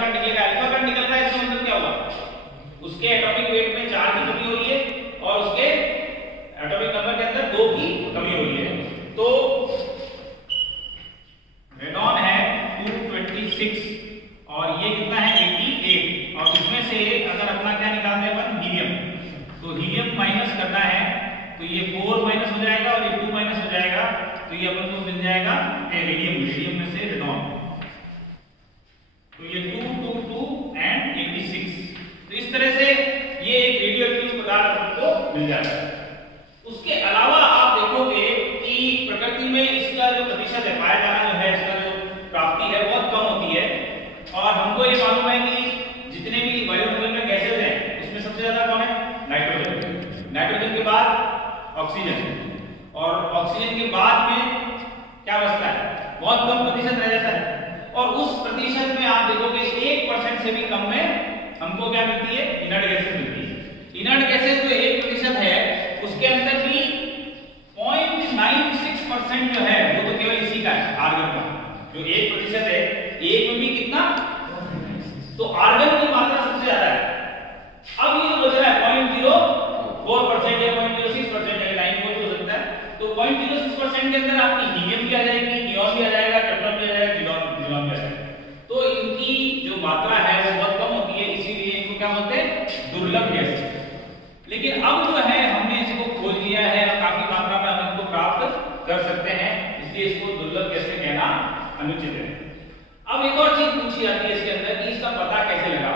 Current निकलेगा। Alpha current निकल रहा है, इसका मतलब क्या होगा, उसके एटॉमिक वेट में 4 की कमी हो रही है और उसके एटॉमिक नंबर के अंदर 2 की कमी हो रही है। तो रेडॉन है 226 और ये कितना है 88, और इसमें से अगर अपना क्या निकालते हैं अपन, हीलियम, तो हीलियम माइनस करना है तो ये 4 माइनस हो जाएगा और ये 2 माइनस हो जाएगा, तो ये अपन को मिल जाएगा रेडियम, रेडियम में से रेडॉन, तो ये 222 एंड 86। तो इस तरह से ये एक रेडियो एक्टिव पदार्थ आपको मिल जाता है। उसके अलावा आप देखोगे कि प्रकृति में इसका जो प्रतिशत है, पाया जाना जो है, इसका जो प्राप्ति है बहुत कम होती है। और हमको ये मालूम है कि जितने भी वायुमंडल में गैसेज हैं उसमें सबसे ज्यादा कौन है, नाइट्रोजन, नाइट्रोजन के बाद ऑक्सीजन, और ऑक्सीजन के बाद में क्या बचता है, बहुत कम प्रतिशत रह जाता है। और उस प्रतिशत में आप देखोगे 1% से भी कम में हमको क्या मिलती है, इनर्ट गैसेज मिलती है। इनर्ट गैसेज जो 1% है उसके अंदर भी 0.96% जो है वो तो केवल इसी का है, आर्गन का। जो 1% है, एक में भी कितना, तो आर्गन की मात्रा सबसे ज्यादा है। अब ये बच रहा है 0.04% या 0.06% या 9 हो सकता है। तो 0.06% के अंदर आपकी हीलियम भी आ जाएगी, नियॉन भी आ जाएगा, टेट्रम भी आ जाएगा, ज़ीनॉन भी आ जाएगा। तो इनकी जो मात्रा है वो बहुत कम होती है, इसीलिए इनको क्या बोलते हैं, दुर्लभ गैस। लेकिन अब जो है हमने इसको खोज लिया है और काफी मात्रा में हम इसको प्राप्त कर सकते हैं, इसलिए इसको दुर्लभ गैस कहना अनुचित है। अब एक और चीज पूछी जाती है इसके अंदर कि इसका पता कैसे लगा,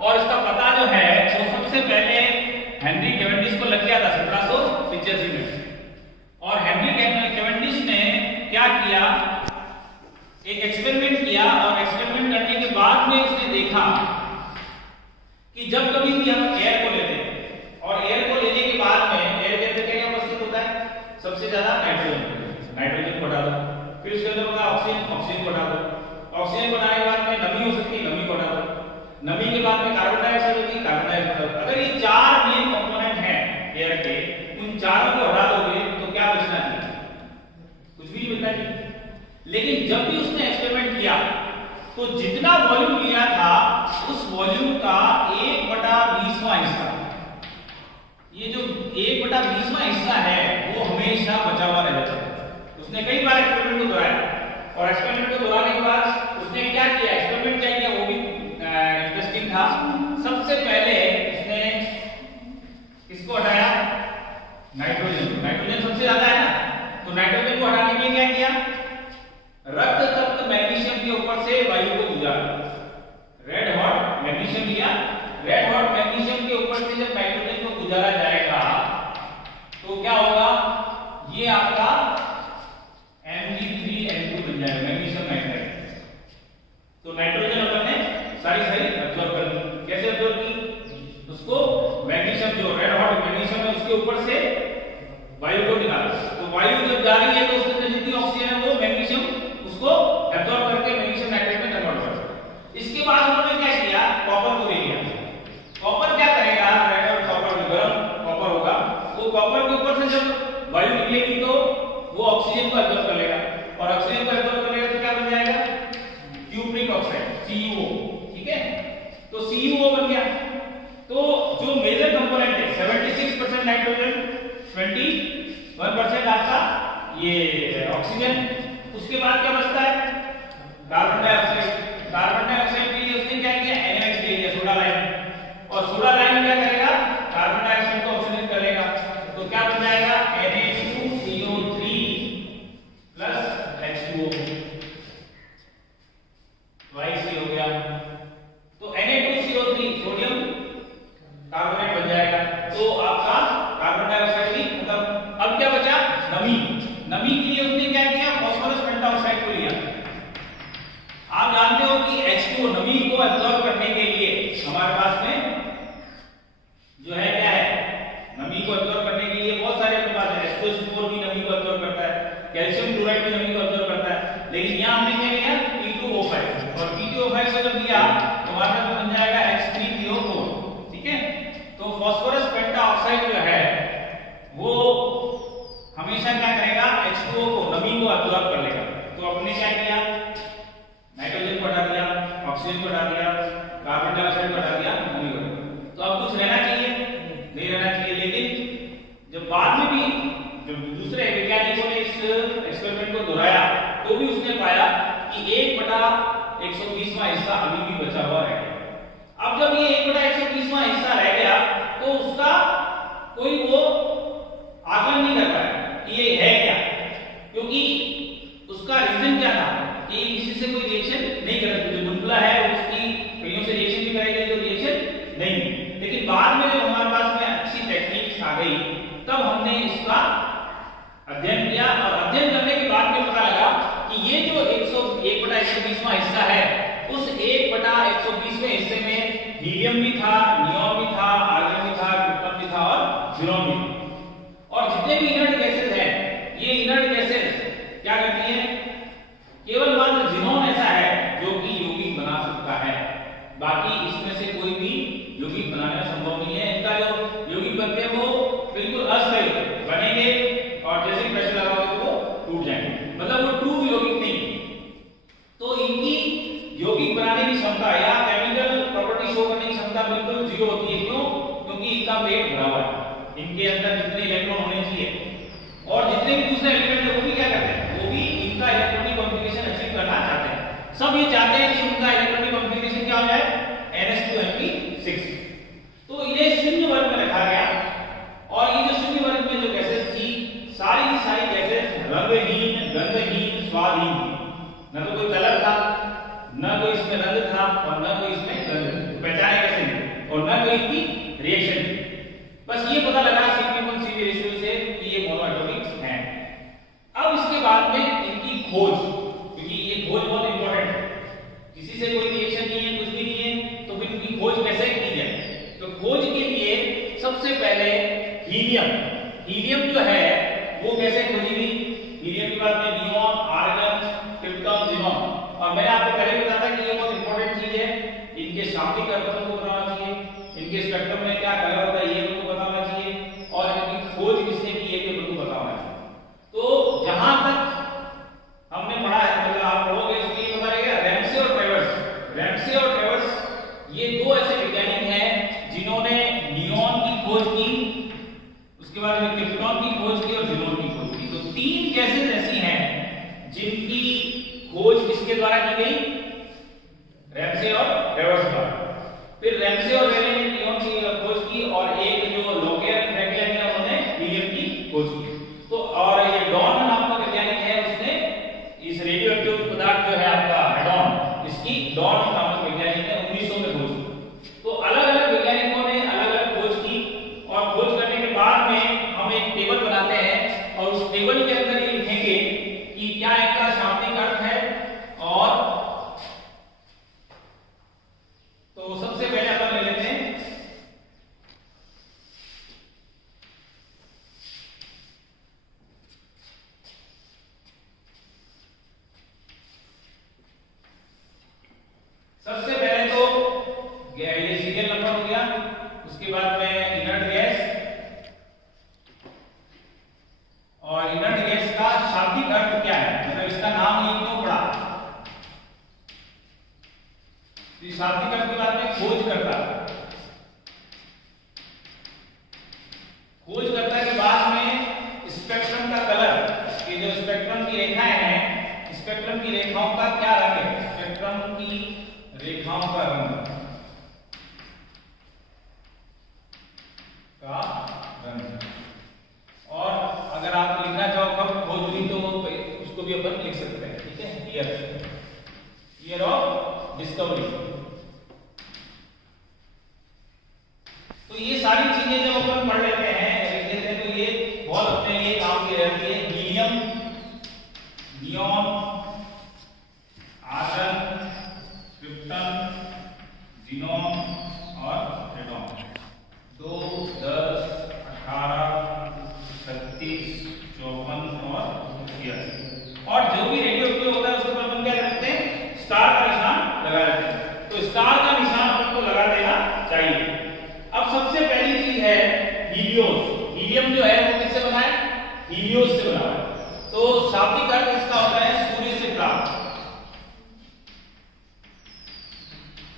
और इसका पता जो है वो सबसे पहले हेनरी कैवेंडिश को लग गया था 1785 में। और हेनरी कैवेंडिश ने क्या किया, एक एक्सपेरिमेंट किया, और एक्सपेरिमेंट करने के बाद में उसने देखा कि जब कभी भी हम एयर को लेते हैं और एयर को लेने के बाद में एयर के अंदर क्या उपस्थित होता है, सबसे ज्यादा नाइट्रोजन, नाइट्रोजन को हटा दो, फिर उसके अंदर होगा ऑक्सीजन, ऑक्सीजन को हटा दो, ऑक्सीजन को हटाने के बाद में नमी हो सकती है, नमी को हटा दो, नमी के बाद में कार्बन डाइऑक्साइड होती है, कार्बन डाइऑक्साइड। अगर ये 4 मेन कंपोनेंट हैं एयर के, उन चारों को हटा दोगे तो क्या बचना है, कुछ भी नहीं बचना चाहिए। लेकिन जब भी उसने एक्सपेरिमेंट किया तो जितना वॉल्यूम लिया था उस वॉल्यूम का 1/20वां हिस्सा, ये जो 1/20वां हिस्सा है वो हमेशा बचा हुआ रहता है। उसने कई बार एक्सपेरिमेंट को दोहराया, और एक्सपेरिमेंट को दोहराने के बाद उसने क्या किया, एक्सपेरिमेंट क्या किया वो भी इंटरेस्टिंग था। सबसे पहले उसने किसको हटाया, नाइट्रोजन, नाइट्रोजन सबसे ज्यादा है ना, तो नाइट्रोजन को हटाने के लिए क्या किया, रक्त तप्त मैग्नीशियम के ऊपर से वायु को गुजारा, रेड हॉट मैग्नीशियम लिया, रेड हॉट मैग्नीशियम के ऊपर से जब नाइट्रोजन को गुजारा जाएगा तो क्या होगा, ये आपका Mg3N2 बन जाएगा, मैग्नीशियम नाइट्राइड। तो नाइट्रोजन अपन ने सारी अब्सॉर्ब कर ली। कैसे अब्सॉर्ब की, उसको मैग्नीशियम जो रेड हॉट मैग्नीशियम है उसके ऊपर से वायु को निकाला, तो वायु जब जा रही है तो उसके अंदर जितनी ऑक्सीजन है वो मैग्नीशियम उसको एब्सॉर्ब करके मैग्नीशियम नाइट्रेट में कन्वर्ट कर सकता। इसके बाद उन्होंने क्या किया, कॉपर को ले लिया। कॉपर क्या करेगा, रेड और कॉपर जो गर्म कॉपर होगा, वो कॉपर के ऊपर से जब वायु निकलेगी तो वो ऑक्सीजन को एब्सॉर्ब कर लेगा, और ऑक्सीजन को एब्सॉर्ब कर लेगा तो क्या बन जाएगा, क्यूप्रिक ऑक्साइड, CuO। ठीक है, तो CuO बन गया। तो जो मेजर कंपोनेंट है 76% नाइट्रोजन, 21% आपका ये ऑक्सीजन, उसके बाद क्या बचता है, कार्बन डाइऑक्साइड। कार्बन डाइऑक्साइड के लिए उसने क्या किया, NaOH ले लिया, सोडा लाइम, और सोडा लाइम क्या करेगा, कार्बन डाइऑक्साइड को ऑक्सीजन करेगा, तो क्या बन जाएगा, Na2CO3 प्लस H2O, ट्वाइस हो गया। तो Na2CO3 सोडियम कार्बोनेट बन जाएगा, तो आपका कार्बन डाइऑक्साइड भी खत्म। अब क्या बचा, नमी। नमी के लिए उसने क्या किया, फास्फोरस पेंटाऑक्साइड को लिया। आप जानते हो कि H2O नमी को एब्सॉर्ब करने के लिए हमारे पास में जो है क्या है, नमी को एब्सॉर्ब करने के लिए बहुत सारे अपने पास है। H2SO4 भी नमी को एब्सॉर्ब करता है, कैल्शियम क्लोराइड भी नमी को एब्सॉर्ब करता है, लेकिन यहां हमने क्या किया, P2O5, और P2O5 को जब दिया तो हमारे पास बन जाएगा H3PO4। ठीक है, तो फास्फोरस पेंटाऑक्साइड जो है वो हमेशा क्या करेगा, H2O को, नमी को एब्सॉर्ब कर लेगा। तो आपने क्या किया, नाइट्रोजन को हटा दिया, ऑक्सीजन को हटा दिया, कार्बन डाइऑक्साइड को हटा दिया, तो अब कुछ रहना चाहिए? नहीं रहना चाहिए। लेकिन जब बाद में भी जब दूसरे वैज्ञानिकों ने इस एक्सपेरिमेंट को दोहराया तो भी उसने पाया कि 1/120वां हिस्सा अभी भी बचा हुआ है। अब जब ये 1/120वां हिस्सा रह गया तो उसका कोई वो आकलन नहीं कर पाया कि ये है क्या, क्योंकि उसका रीजन क्या था कि किसी से कोई रिएक्शन नहीं कर रहा। जो बुलबुला है उसकी कईयों से रिएक्शन भी करेगी तो रिएक्शन नहीं। लेकिन बाद में जब हमारे पास में अच्छी टेक्निक्स आ गई तब हमने इसका अध्ययन किया और अध्ययन करने के बाद में पता लगा कि ये जो 1/120वां हिस्सा है उस 1/120वें हिस्से में हीलियम भी था, नियॉन भी था, आर्गन भी था, क्रिप्टन भी था और ज़ीनॉन भी था। और जितने भी इनर्ट गैसेस हैं ये इनर्ट गैसेस क्या करती हैं? केवल मात्र ज़ीनॉन ऐसा है जो कि यौगिक बना सकता है, बाकी इसमें से कोई भी यौगिक बनाना संभव नहीं है। इनका जो यौगिक बनते हैं वो बिल्कुल अस्थिर बनेंगे और जैसे ही प्रेशर लगाओगे तो वो टूट जाएंगे, मतलब वो ट्रू यौगिक नहीं। तो इनकी यौगिक बनाने की क्षमता या केमिकल प्रॉपर्टी शो करने की क्षमता बिल्कुल जीरो होती है। क्यों? क्योंकि इनका वेट भरा हुआ है, इनके अंदर जितने इलेक्ट्रॉन होने चाहिए और जितने भी दूसरे एलिमेंट है वो भी क्या करते हैं, वो भी इनका इलेक्ट्रॉनिक कॉन्फ़िगरेशन अचीव करना चाहते हैं। सब ये चाहते हैं कि उनका इलेक्ट्रॉनिक कॉन्फ़िगरेशन क्या हो जाए, NH2Np6। तो इन्हें शून्य वर्ग में रखा गया और ये जो शून्य वर्ग में जो गैसेस थी सारी की सारी गैसेस रंगहीन, गंधहीन, स्वादहीन थी। न तो कोई कलर था, न कोई इसमें रंग था और न कोई इसमें गंध, पहचाने कैसे नहीं, और न कोई की रिएक्शन थी। बस ये पता लगा Cp1Cv रेशियो से कि ये मोनोएटॉमिक हैं। अब इसके बाद में इनकी खोज, क्योंकि ये खोज बहुत इंपॉर्टेंट है, किसी से कोई रिएक्शन नहीं है, कुछ भी नहीं है, तो फिर इनकी खोज कैसे की जाए? तो खोज के लिए सबसे पहले हीलियम जो है वो कैसे खोजी गई? हीलियम के बाद में नियॉन, आर्गन, क्रिप्टन, ज़ीनॉन। और मैंने आपको पहले बताया था कि ये बहुत इंपॉर्टेंट चीज है, इनके शाब्दिक अर्थ को पता होना चाहिए, इनके स्पेक्ट्रम में क्या कलर होता है ये हमको पता होना चाहिए और इनकी खोज किसने की है ये हमको पता होना चाहिए। तो जहां तक हमने पढ़ा है, मतलब आप पढ़ोगे उसमें ये पता रहेगा रैमसे और ट्रेवर्स ये दो ऐसे वैज्ञानिक हैं जिन्होंने नियॉन की खोज की, उसके बाद में क्रिप्टन की खोज की और ज़ीनॉन की खोज की। तो तीन गैसेस ऐसी हैं जिनकी खोज किसके द्वारा की गई? रैमसे और ट्रेवर्स द्वारा। फिर रैमसे और रेले ने नियॉन की खोज की और एक जो लोगेर फ्रैंकलिन है उन्होंने हीलियम की खोज की। तो और ये डॉन नाम का वैज्ञानिक है, उसने इस रेडियोएक्टिव पदार्थ जो है आपका रेडॉन, इसकी डॉन नामक वैज्ञानिक ने 1900 में खोज की। तो अलग-अलग वैज्ञानिकों ने अलग-अलग खोज की और खोज करने के बाद में हम एक टेबल बनाते हैं और उस टेबल के अंदर ये लिखेंगे कि क्या इनका शाब्दिक अर्थ है। और तो सबसे पहले अपन ले लेते हैं सबसे पहले तो ये सीरियल नंबर हो गया, उसके बाद में इनर्ट गैस और इनर्ट गैस का शाब्दिक अर्थ क्या है, मतलब इसका नाम ये क्यों पड़ा। तो शाब्दिक अर्थ के बाद में खोज करता के बाद में स्पेक्ट्रम का कलर, ये जो स्पेक्ट्रम की रेखाएं हैं, स्पेक्ट्रम की रेखाओं का क्या रंग है, स्पेक्ट्रम की रेखाओं का रंग और अगर आप लिखना चाहो कब खोज हुई तो उसको भी अपन लिख सकते हैं, ठीक है, ईयर ऑफ डिस्कवरी। तो ये सारी चीजें जब अपन पढ़ लेते हैं तो ये बहुत अपने लिए काम की रहती है। Helium, neon, argon, krypton, xenon और रेडॉन। 2, 10, 18, 36, 54 और 86। और जो भी रेडियोएक्टिव होता है उसके ऊपर अपन क्या करते हैं, स्टार का निशान लगा देते हैं। तो स्टार का निशान अपन को लगा देना चाहिए। अब सबसे पहली चीज है हीलियोस। हीलियम जो है वो किससे बना है, हीलियोस से बना है। तो शाब्दिक अर्थ इसका होता है सूर्य से प्राप्त।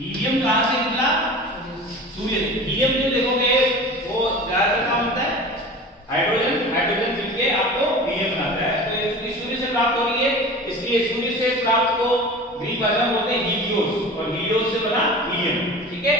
हीलियम कहां से निकला? सूर्य से। हीलियम जो देखोगे वो ज्यादातर काम होता है हाइड्रोजन, हाइड्रोजन मिलके आपको हीलियम बनाता है। तो ये चूंकि सूर्य से प्राप्त हो रही है, इसलिए सूर्य से प्राप्त को ग्रीक भाषा में बोलते हैं हीलियोस, और हीलियोस से बना हीलियम। ठीक है,